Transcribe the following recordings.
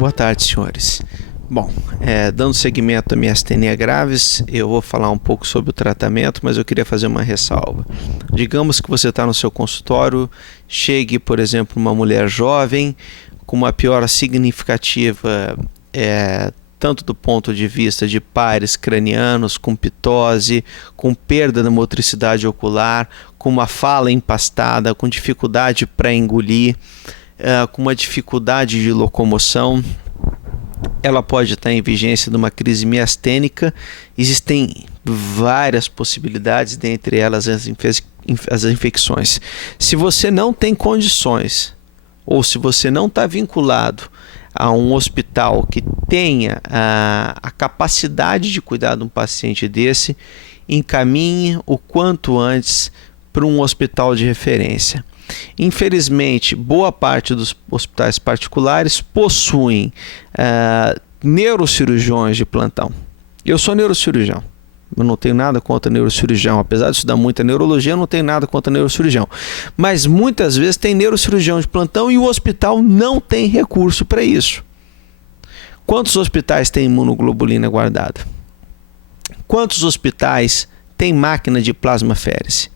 Boa tarde, senhores. Bom, dando seguimento à miastenia graves, eu vou falar um pouco sobre o tratamento, mas eu queria fazer uma ressalva. Digamos que você está no seu consultório, chegue, por exemplo, uma mulher jovem com uma piora significativa, tanto do ponto de vista de pares cranianos, com pitose, com perda da motricidade ocular, com uma fala empastada, com dificuldade para engolir, com uma dificuldade de locomoção. Ela pode estar em vigência de uma crise miastênica. Existem várias possibilidades, dentre elas as infecções. Se você não tem condições, ou se você não está vinculado a um hospital que tenha a capacidade de cuidar de um paciente desse, encaminhe o quanto antes para um hospital de referência. Infelizmente, boa parte dos hospitais particulares possuem neurocirurgiões de plantão. Eu sou neurocirurgião, eu não tenho nada contra neurocirurgião, apesar de estudar muita neurologia, eu não tenho nada contra neurocirurgião. Mas muitas vezes tem neurocirurgião de plantão e o hospital não tem recurso para isso. Quantos hospitais têm imunoglobulina guardada? Quantos hospitais têm máquina de plasmaférese?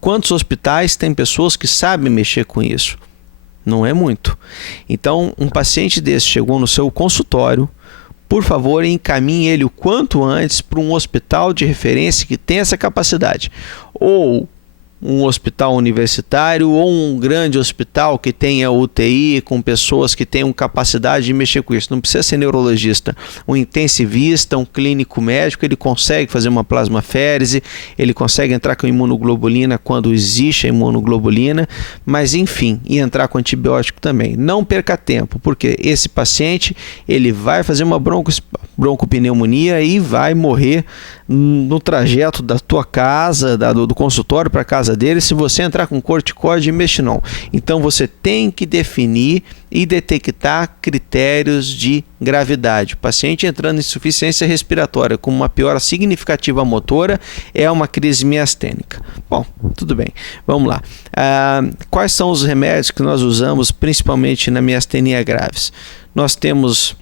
Quantos hospitais têm pessoas que sabem mexer com isso? Não é muito. Então, um paciente desse chegou no seu consultório, por favor, encaminhe ele o quanto antes para um hospital de referência que tenha essa capacidade. Ou um hospital universitário, ou um grande hospital que tenha UTI, com pessoas que tenham capacidade de mexer com isso. Não precisa ser neurologista. Um intensivista, um clínico médico, ele consegue fazer uma plasmaférese, ele consegue entrar com imunoglobulina quando existe a imunoglobulina, mas enfim, e entrar com antibiótico também. Não perca tempo, porque esse paciente ele vai fazer uma broncopneumonia e vai morrer no trajeto da tua casa, do consultório para a casa dele, se você entrar com corticoide e mestinon. Então você tem que definir e detectar critérios de gravidade. O paciente entrando em insuficiência respiratória com uma piora significativa motora é uma crise miastênica. Bom, tudo bem, vamos lá. Quais são os remédios que nós usamos principalmente na miastenia graves? Nós temos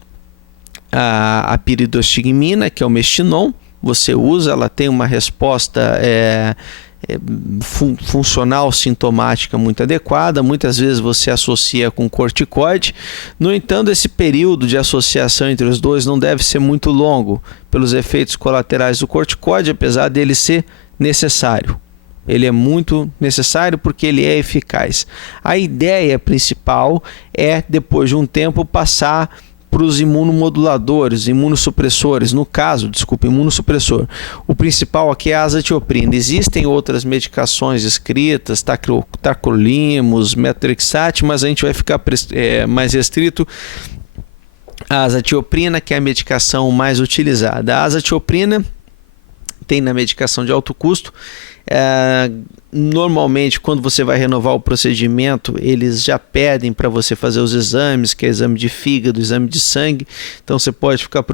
a piridostigmina, que é o mestinon. Você usa, ela tem uma resposta funcional sintomática muito adequada. Muitas vezes você associa com corticoide. No entanto, esse período de associação entre os dois não deve ser muito longo pelos efeitos colaterais do corticoide, apesar dele ser necessário. Ele é muito necessário porque ele é eficaz. A ideia principal é, depois de um tempo, passar para os imunomoduladores, imunossupressores, imunossupressor. O principal aqui é a azatioprina. Existem outras medicações escritas, tacrolimus, methotrexate, mas a gente vai ficar mais restrito à azatioprina, que é a medicação mais utilizada. A azatioprina tem na medicação de alto custo. Normalmente, quando você vai renovar o procedimento, eles já pedem para você fazer os exames, que é exame de fígado, exame de sangue. Então você pode ficar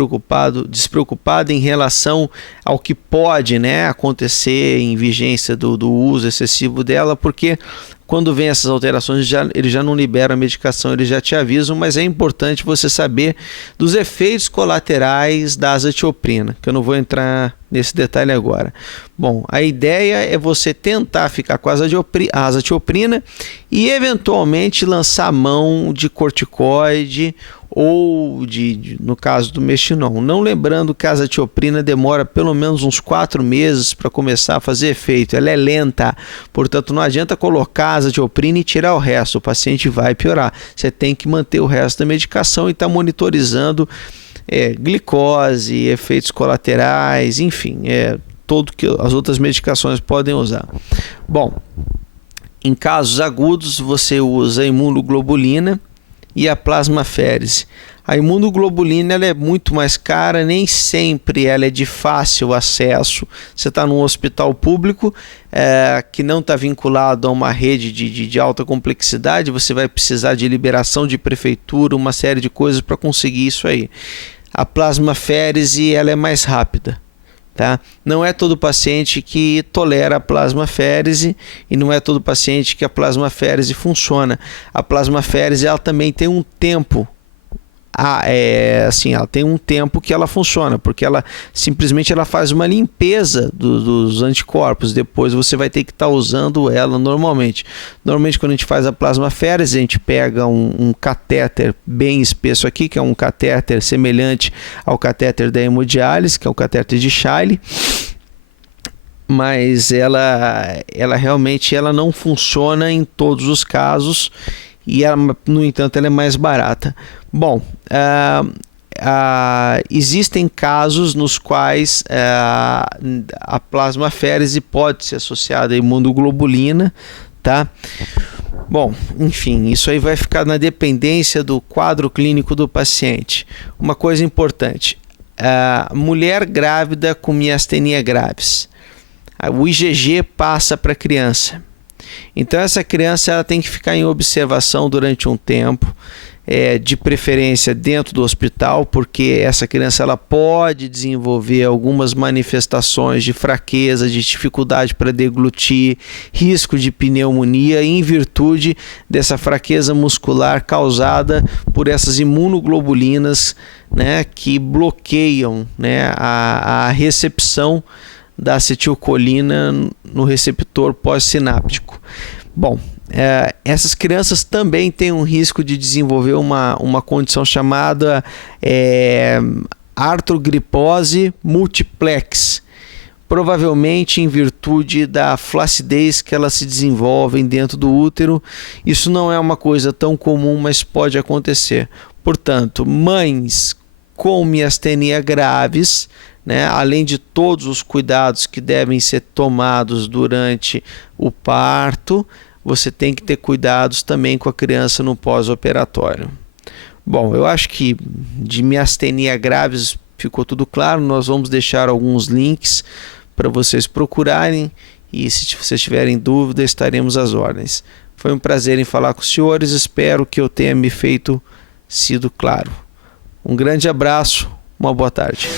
despreocupado em relação ao que pode, acontecer em vigência do uso excessivo dela, porque quando vem essas alterações, eles já não liberam a medicação, eles já te avisam, mas é importante você saber dos efeitos colaterais da azatioprina, que eu não vou entrar nesse detalhe agora. Bom, a ideia é você tentar ficar com a azatioprina e eventualmente lançar mão de corticoide ou no caso do mestinon. Não lembrando que a azatioprina demora pelo menos uns 4 meses para começar a fazer efeito. Ela é lenta, portanto não adianta colocar a azatioprina e tirar o resto, o paciente vai piorar. Você tem que manter o resto da medicação e estar monitorizando glicose, efeitos colaterais, enfim, tudo que as outras medicações podem usar. Bom, em casos agudos você usa a imunoglobulina e a plasmaférese. A imunoglobulina ela é muito mais cara, nem sempre ela é de fácil acesso. Você está num hospital público que não está vinculado a uma rede de alta complexidade, você vai precisar de liberação de prefeitura, uma série de coisas para conseguir isso aí. A plasmaférese ela é mais rápida. Tá? Não é todo paciente que tolera a plasmaférese e não é todo paciente que a plasmaférese funciona. A plasmaférese ela também tem um tempo assim, ela tem um tempo que ela funciona, porque ela simplesmente ela faz uma limpeza dos anticorpos. Depois você vai ter que estar usando ela normalmente. Normalmente, quando a gente faz a plasmaférese, a gente pega um catéter bem espesso aqui, que é um catéter semelhante ao catéter da hemodiálise, que é o catéter de Chaille, mas ela realmente ela não funciona em todos os casos e ela, no entanto, ela é mais barata. Bom, existem casos nos quais a plasmaférese pode ser associada à imunoglobulina, tá? Bom, enfim, isso aí vai ficar na dependência do quadro clínico do paciente. Uma coisa importante, mulher grávida com miastenia graves, o IgG passa para a criança. Então essa criança ela tem que ficar em observação durante um tempo, de preferência dentro do hospital, porque essa criança ela pode desenvolver algumas manifestações de fraqueza, de dificuldade para deglutir, risco de pneumonia em virtude dessa fraqueza muscular causada por essas imunoglobulinas, né, que bloqueiam, né, a recepção da acetilcolina no receptor pós-sináptico. Bom, essas crianças também têm um risco de desenvolver uma condição chamada artrogripose multiplex, provavelmente em virtude da flacidez que elas se desenvolvem dentro do útero. Isso não é uma coisa tão comum, mas pode acontecer. Portanto, mães com miastenia graves, né, além de todos os cuidados que devem ser tomados durante o parto, você tem que ter cuidados também com a criança no pós-operatório. Bom, eu acho que de miastenia graves ficou tudo claro. Nós vamos deixar alguns links para vocês procurarem e se vocês tiverem dúvida, estaremos às ordens. Foi um prazer em falar com os senhores, espero que eu tenha me feito sido claro. Um grande abraço, uma boa tarde.